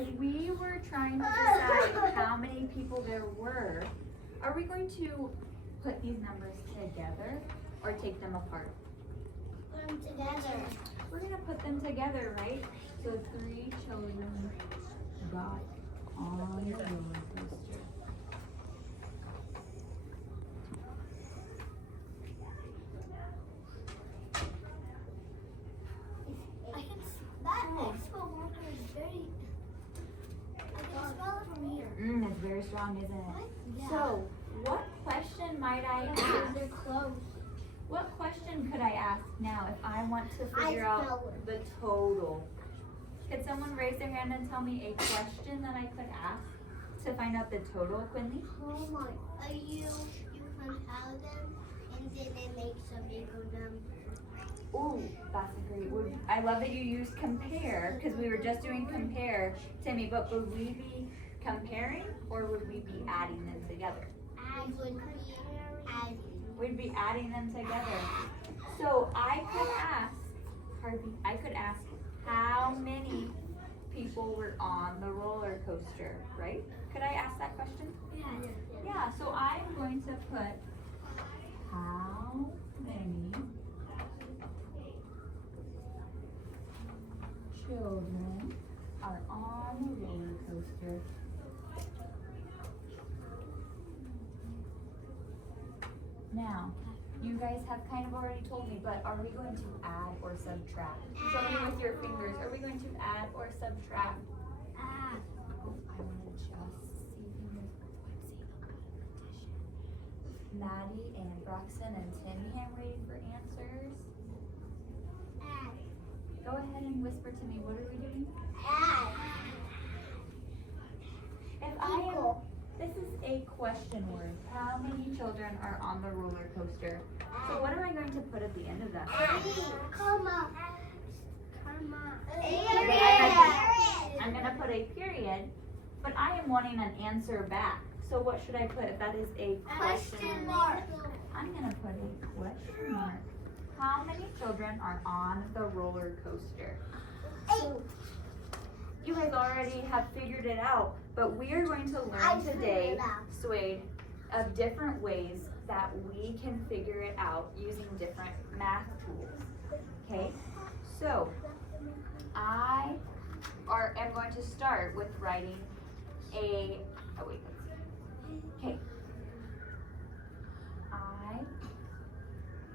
if we were trying to decide how many people there were, are we going to put these numbers together or take them apart? Put them together. We're gonna put them together, right? So 3 children got on the roller coaster. That expo marker is very. I can smell it from here. It's very strong, isn't it? Yeah. So, what question might I ask? They're close. What question could I ask now if I want to figure I out know it. the total? Could someone raise their hand and tell me a question that I could ask to find out the total, Quinley? Oh my. You compile them and then it makes a bigger number. Ooh, that's a great word. I love that you used compare, because we were just doing compare, Timmy, but would we be comparing or would we be adding them together? We'd be adding them together. So I could ask, Harvey, how many people were on the roller coaster, right? Could I ask that question? Yeah. Yeah, so I'm going to put how many children are on the roller coaster. Now, you guys have kind of already told me, but are we going to add or subtract? Show me with your fingers. Are we going to add or subtract? Add. Oh, I want to just see Maddie and Braxton and Timmy, I'm waiting for answers. Add. Go ahead and whisper to me, what are we doing? Add. This is a question word. How many children are on the roller coaster? So what am I going to put at the end of that? Comma. I'm going to put a period, but I am wanting an answer back. So what should I put if that is a question mark? I'm going to put a question mark. How many children are on the roller coaster? So, you guys already have figured it out, but we are going to learn today, Suede, of different ways that we can figure it out using different math tools. Okay? So, I am going to start with writing okay. I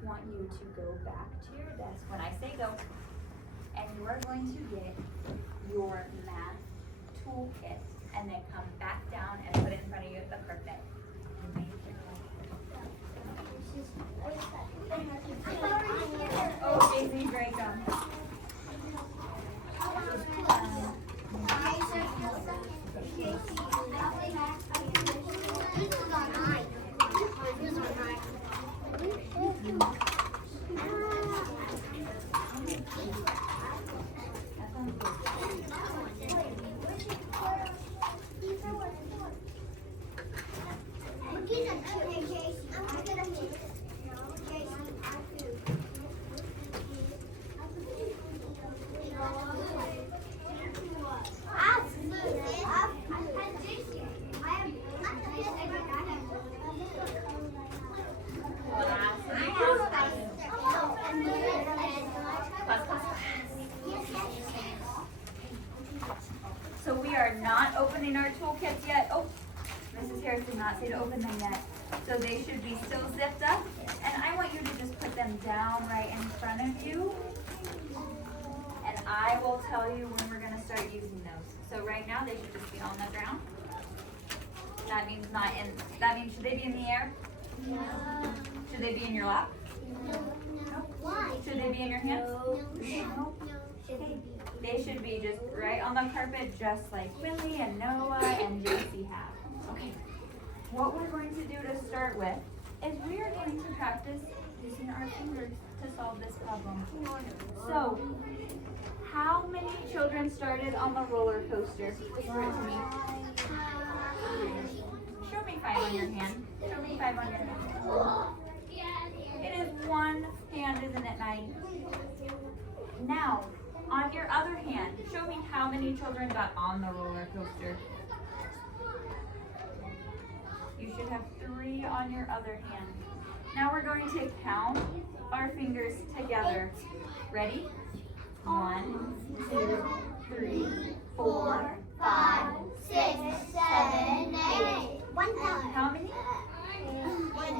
want you to go back to your desk when I say go, and you are going to get your math toolkit and then come back down and put it in front of you at the carpet. Oh, Daisy, great job. So we are not opening our toolkits yet. Oh, Mrs. Harris did not say to open them yet. So they should be still zipped up. And I want you to just put them down right in front of you. And I will tell you when we're going to start using those. So right now they should just be on the ground. That means should they be in the air? No. Should they be in your lap? No. Why? Should they be in your hands? No. Okay. They should be just right on the carpet, just like Quinley and Noah and JC have. Okay. What we're going to do to start with is we are going to practice using our fingers to solve this problem. So, how many children started on the roller coaster? Whisper it to me. Show me 5 on your hand. Show me 5 on your hand. It is 1 hand, isn't it, Maddie? Now, on your other hand, show me how many children got on the roller coaster? You should have 3 on your other hand. Now we're going to count our fingers together. Ready? 1, 2, 3, 4, 5, 6, 7, 8. How many? 1,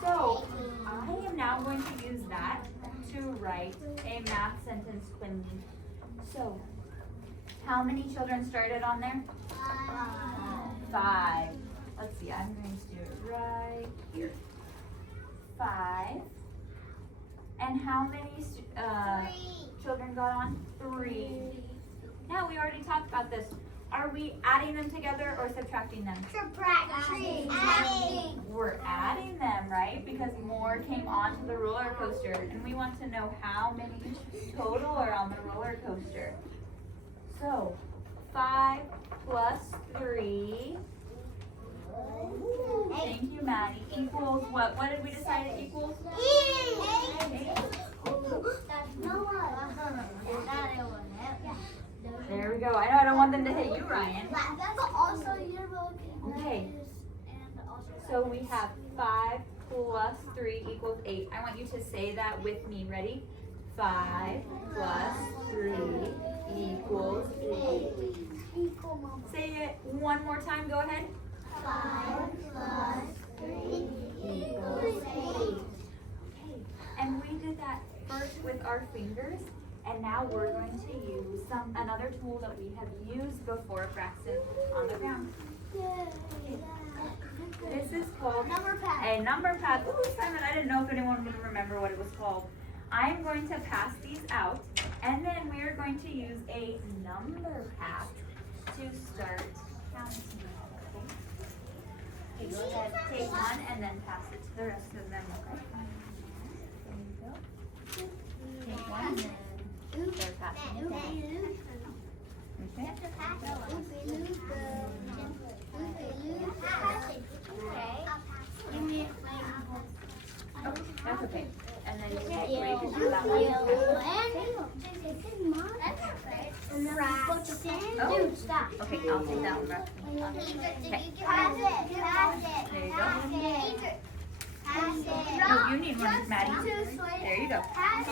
So, I am now going to use that to write a math sentence, Quinley. So, how many children started on there? 5. Let's see, I'm going to do it right here. 5. And how many children got on? 3. Now, we already talked about this. Are we adding them together or subtracting them? We're adding them, right? Because more came onto the roller coaster, and we want to know how many total are on the roller coaster. So, 5 plus 3. Thank you, Maddie. Equals what? What did we decide it equals? 8. There we go. I know I don't want them to hit you, Ryan. Okay. So we have 5 plus 3 equals 8. I want you to say that with me. Ready? 5 plus 3 equals 8. Say it one more time. Go ahead. 5 plus 3 equals 8. Okay. And we did that first with our fingers. And now we're going to use another tool that we have used before, Braxton, on the ground. This is called a number pad. Ooh, Simon, I didn't know if anyone would remember what it was called. I'm going to pass these out, and then we are going to use a number pad to start counting. Okay, go ahead, take one, and then pass it to the rest of them, okay? There you go. Take one, and then they're passing it down. Okay, that's okay. And then you can do that one. Oh, stop. Okay, I'll take that one. Okay. There you go. No, you need one, Maddie. There you go. Class.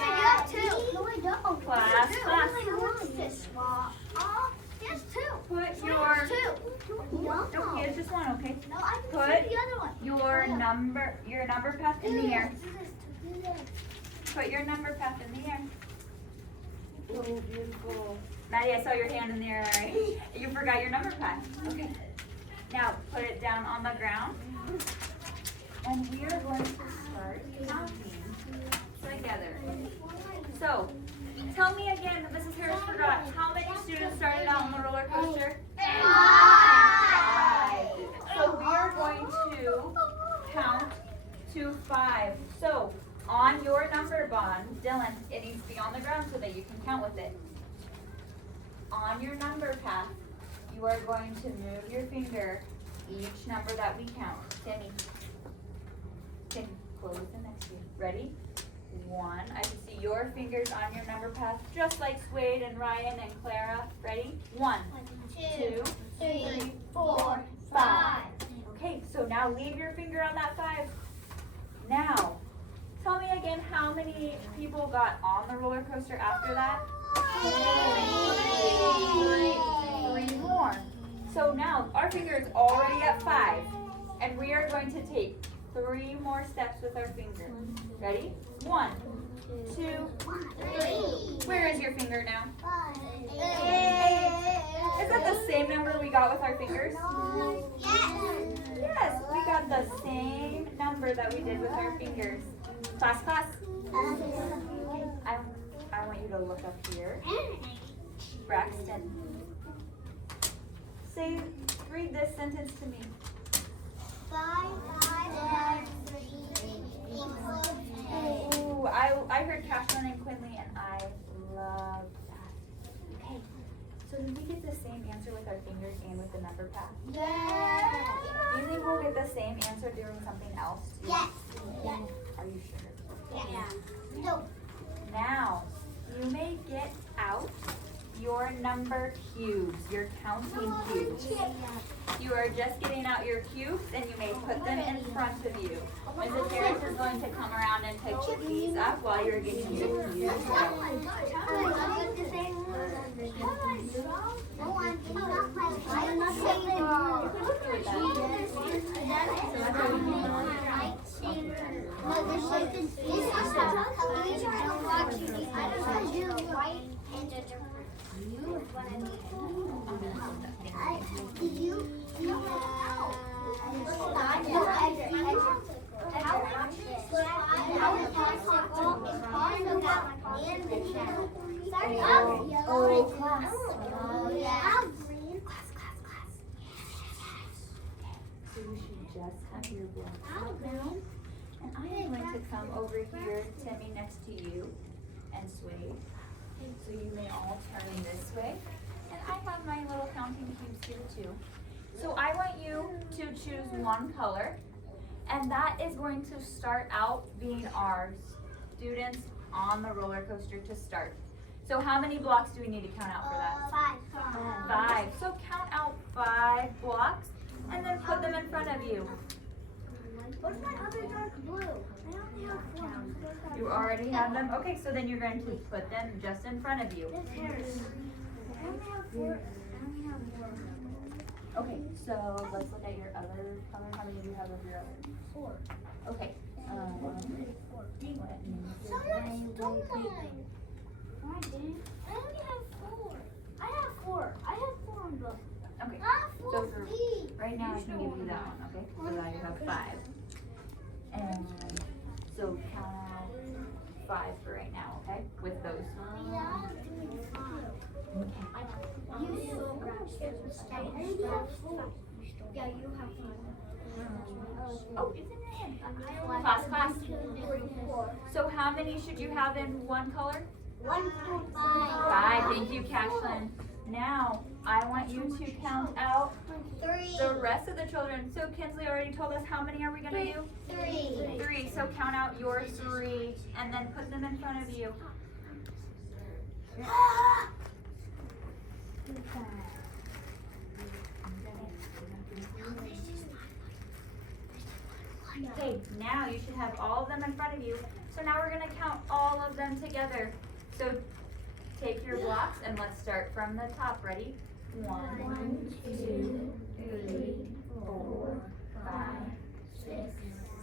Put your. Okay, it's just one. Okay. Put your number path in the air. Put your number path in the air. Oh, beautiful. Maddie, I saw your hand in the air. Right? You forgot your number path. Okay. Now put it down on the ground. And we are going to start counting together. So, tell me again, Mrs. Harris forgot, how many students started out on the roller coaster? 5. So we are going to count to 5. So, on your number bond, Dylan, it needs to be on the ground so that you can count with it. On your number path, you are going to move your finger each number that we count. Timmy. Close the next one. Ready? 1. I can see your fingers on your number path, just like Swade and Ryan and Clara. Ready? 1, 2, 3, 4, 5. Okay, so now leave your finger on that 5. Now, tell me again how many people got on the roller coaster after that? 3 more. So now our finger is already at 5, and we are going to take 3 more steps with our finger. Ready? 1, 2, 3. Where is your finger now? 8. Is that the same number we got with our fingers? Yes, we got the same number that we did with our fingers. Class. I want you to look up here. Braxton. Read this sentence to me. 5 plus 3 equals 8. Ooh, I heard Cashlyn and Quinley, and I love that. Okay, so did we get the same answer with our fingers and with the number path? Yes. Do you think we'll get the same answer doing something else too? Yes. Are you sure? Yeah. No. Now, you may get out your number cubes, your counting cubes. You are just getting out your cubes and you may put them in front of you. Mrs. Harris is going to come around and pick these up while you're getting your cubes. So you should just have your blocks out now. And I am going to come over here, Timmy, next to you, and sway. So you may all turn this way. And I have my little counting cubes here too. So I want you to choose one color, and that is going to start out being our students on the roller coaster to start. So how many blocks do we need to count out for that? 5. So count out 5 blocks, and then put them in front of you. What's my other dark blue? I only have 4. You already have them? Okay, so then you're going to put them just in front of you. I only have 4. Okay, so let's look at your other color. How many do you have of your other? 4. Okay. Someone stole mine. No, I didn't. I only have 4. I have 4. I have 4 on both. Okay. I have 4 So for feet. right now I can give you that one, okay? So now you have 5. And so count out 5 for right now, okay? With those. Yeah. Yeah, you have 5. Oh, it's in your hand. Class. So how many should you have in one color? 1.5. 5. Thank you, Cashlyn. Now, I want you to count out 3. the rest of the children. So Kinsley already told us how many are we going to do? 3. 3. So count out your 3 and then put them in front of you. Okay, now you should have all of them in front of you. So now we're going to count all of them together. So take your blocks and let's start from the top. Ready? 1, 2, 3, 4, 5, 6,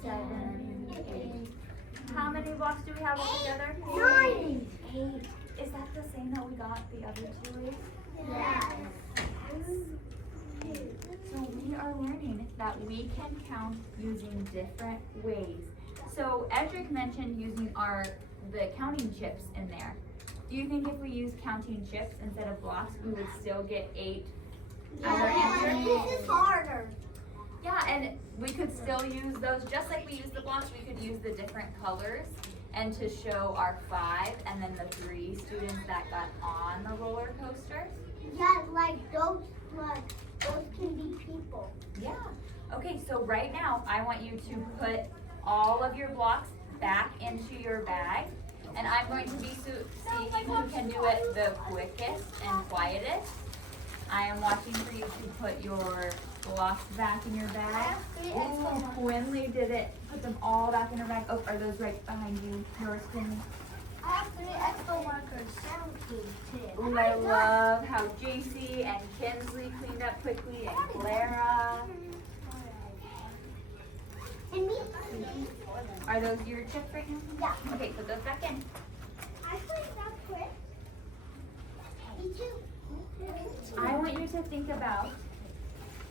7, 8. How many blocks do we have all together? 9. 8. Is that the same that we got the other 2 weeks? Yes. So we are learning that we can count using different ways. So Edric mentioned using the counting chips in there. Do you think if we use counting chips instead of blocks, we would still get 8 as our answer? This is harder. Yeah, and we could still use those, just like we use the blocks, we could use the different colors and to show our 5 and then the 3 students that got on the roller coaster. Yeah, those can be people. Yeah. Okay, so right now I want you to put all of your blocks back into your bag, and I'm going to be seeing who can do it the quickest and quietest. I am watching for you to put your blocks back in your bag. Oh, Quinley did it. Put them all back in her bag. Oh, are those right behind you? Yours, Quinley? I have 3 expo markers. 17 too. Ooh, I love how JC and Kinsley cleaned up quickly, and Clara. And me. Are those your chips right now? Yeah. Okay, put those back in. I played that quick. Me too. I want you to think about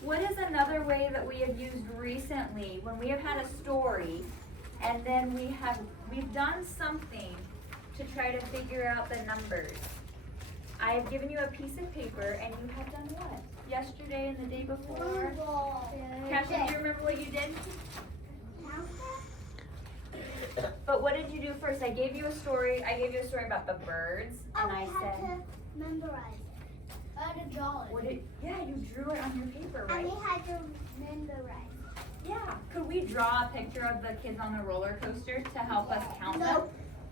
what is another way that we have used recently when we have had a story and then we've done something to try to figure out the numbers. I have given you a piece of paper and you have done what? Yesterday and the day before? Cassie, do you remember what you did? But what did you do first? I gave you a story about the birds and I said, to memorize it. I had to draw it. yeah, you drew it on your paper, right? And we had to memorize. Yeah. Could we draw a picture of the kids on the roller coaster to help us count them?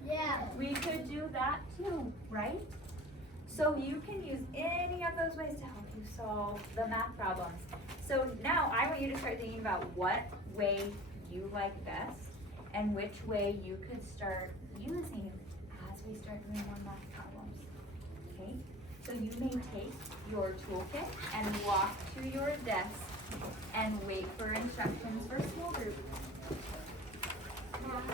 Yeah. We could do that too, right? So you can use any of those ways to help you solve the math problems. So now I want you to start thinking about what way you like best and which way you could start using as we start doing more math problems. Okay? So you may take your toolkit and walk to your desk and wait for instructions for small group.